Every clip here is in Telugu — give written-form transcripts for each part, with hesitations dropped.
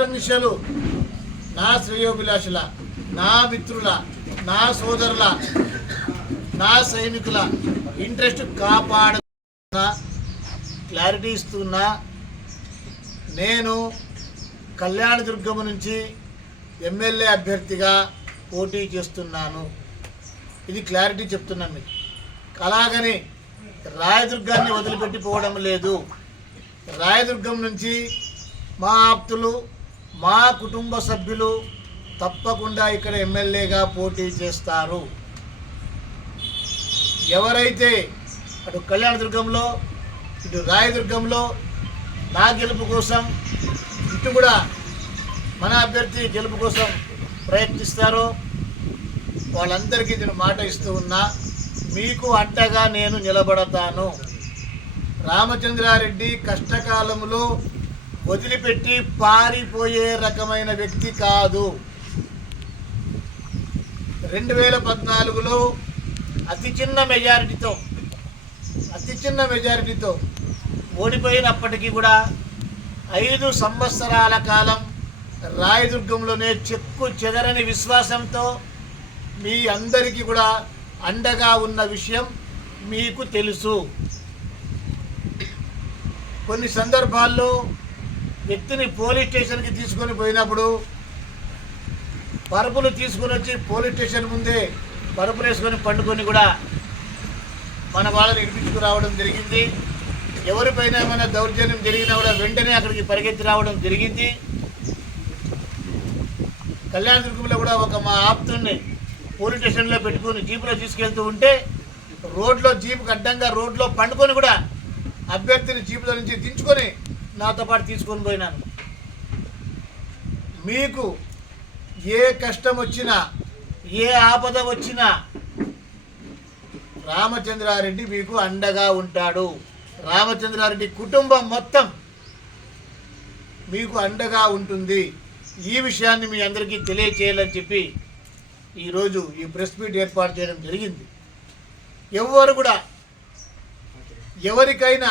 నిమిషాలు నా శ్రేయోభిలాషుల, నా మిత్రుల, నా సోదరుల, నా సైనికుల ఇంట్రెస్ట్ కాపాడుతున్నా, క్లారిటీ ఇస్తున్నా. నేను కళ్యాణదుర్గం నుంచి ఎమ్మెల్యే అభ్యర్థిగా పోటీ చేస్తున్నాను. ఇది క్లారిటీ చెప్తున్నాను మీకు. అలాగని రాయదుర్గాన్ని వదిలిపెట్టిపోవడం లేదు. రాయదుర్గం నుంచి మా ఆప్తులు, మా కుటుంబ సభ్యులు తప్పకుండా ఇక్కడ ఎమ్మెల్యేగా పోటీ చేస్తారు. ఎవరైతే అటు కళ్యాణదుర్గంలో ఇటు రాయదుర్గంలో నా గెలుపు కోసం, ఇటు కూడా మన అభ్యర్థి గెలుపు కోసం ప్రయత్నిస్తారో వాళ్ళందరికీ నేను మాట ఇస్తూ ఉన్నా, మీకు అంటగా నేను నిలబడతాను. రామచంద్రారెడ్డి కష్టకాలంలో వదిలిపెట్టి పారిపోయే రకమైన వ్యక్తి కాదు. 2014లో అతి చిన్న మెజారిటీతో ఓడిపోయినప్పటికీ కూడా 5 సంవత్సరాల కాలం రాయదుర్గంలోనే చెక్కు చెదరని విశ్వాసంతో మీ అందరికీ కూడా అండగా ఉన్న విషయం మీకు తెలుసు. కొన్ని సందర్భాల్లో వ్యక్తిని పోలీస్ స్టేషన్కి తీసుకొని పోయినప్పుడు పరుపులు తీసుకొని వచ్చి పోలీస్ స్టేషన్ ముందే పరుపులు వేసుకొని పండుకొని కూడా మన వాళ్ళని ఇడిపించుకురావడం జరిగింది. ఎవరిపైన ఏమైనా దౌర్జన్యం జరిగినా కూడా వెంటనే అక్కడికి పరిగెత్తి రావడం జరిగింది. కళ్యాణదుర్గంలో కూడా ఒక మా ఆప్తుల్ని పోలీస్ స్టేషన్లో పెట్టుకుని జీపులో తీసుకెళ్తూ ఉంటే జీపుకి అడ్డంగా రోడ్లో పండుకొని కూడా అభ్యర్థిని జీపులో నుంచి దించుకొని నాతో పాటు తీసుకొని పోయినాను. మీకు ఏ కష్టం వచ్చినా, ఏ ఆపద వచ్చినా రామచంద్రారెడ్డి మీకు అండగా ఉంటాడు. రామచంద్రారెడ్డి కుటుంబం మొత్తం మీకు అండగా ఉంటుంది. ఈ విషయాన్ని మీ అందరికీ తెలియచేయాలని చెప్పి ఈరోజు ఈ ప్రెస్ మీట్ ఏర్పాటు చేయడం జరిగింది. ఎవరు కూడా ఎవరికైనా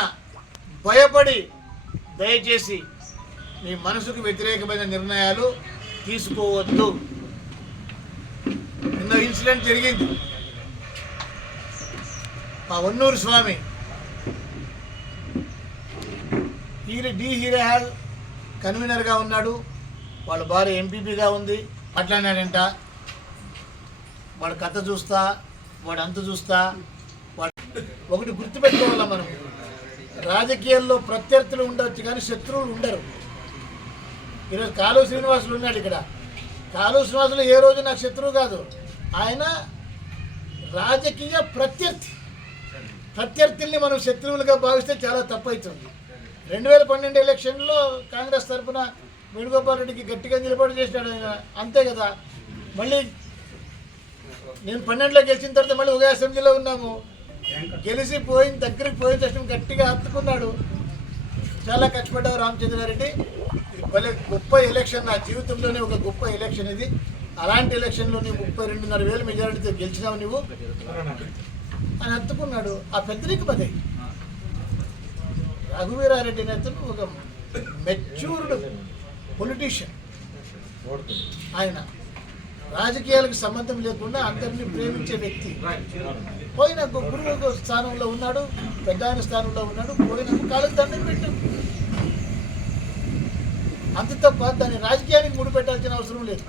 భయపడి దయచేసి మీ మనసుకు వ్యతిరేకమైన నిర్ణయాలు తీసుకోవద్దు. నిన్న ఇన్సిడెంట్ జరిగింది. మా వన్నూరు స్వామి హీరాహాల్ కన్వీనర్గా ఉన్నాడు. వాళ్ళ భార్య ఎంపీపీగా ఉంది. మాట్లాడినాడంట, వాడు కథ చూస్తా, వాడు అంత చూస్తా. ఒకటి గుర్తుపెట్టుకోవాలా, మనం రాజకీయాల్లో ప్రత్యర్థులు ఉండవచ్చు కానీ శత్రువులు ఉండరు. ఈరోజు కాలువ శ్రీనివాసులు ఉన్నాడు ఇక్కడ. కాలువ శ్రీనివాసులు ఏ రోజు నాకు శత్రువు కాదు. ఆయన రాజకీయ ప్రత్యర్థుల్ని మనం శత్రువులుగా భావిస్తే చాలా తప్పు అవుతుంది. 2012 ఎలక్షన్లో కాంగ్రెస్ తరఫున వేణుగోపాల్ రెడ్డికి గట్టిగా నిలబడి చేసినాడు ఆయన, అంతే కదా. మళ్ళీ నేను 12లో గెలిచిన తర్వాత మళ్ళీ ఒకే అసెంబ్లీలో ఉన్నాము. గెలిచి దగ్గరికి పోయిన తక్షణం గట్టిగా హత్తుకున్నాడు. చాలా కష్టపడ్డావు రామచంద్రారెడ్డి. ఇది భలే గొప్ప ఎలక్షన్, నా జీవితంలోనే ఒక గొప్ప ఎలక్షన్ ఇది. అలాంటి ఎలక్షన్లో నువ్వు 32,500 మెజారిటీతో గెలిచినావు నువ్వు అని హత్తుకున్నాడు. ఆ పెద్దరికి పదే రఘువీరారెడ్డి నేతను ఒక మెచ్యూర్డ్ పొలిటీషియన్. ఆయన రాజకీయాలకు సంబంధం లేకుండా అందరినీ ప్రేమించే వ్యక్తి. పోయిన గురువు స్థానంలో ఉన్నాడు, పెద్ద ఆయన స్థానంలో ఉన్నాడు. పోయినప్పుడు కాళ్ళకి దండం పెట్టాడు. అంత తప్ప దాన్ని రాజకీయానికి ముడిపెట్టాల్సిన అవసరం లేదు.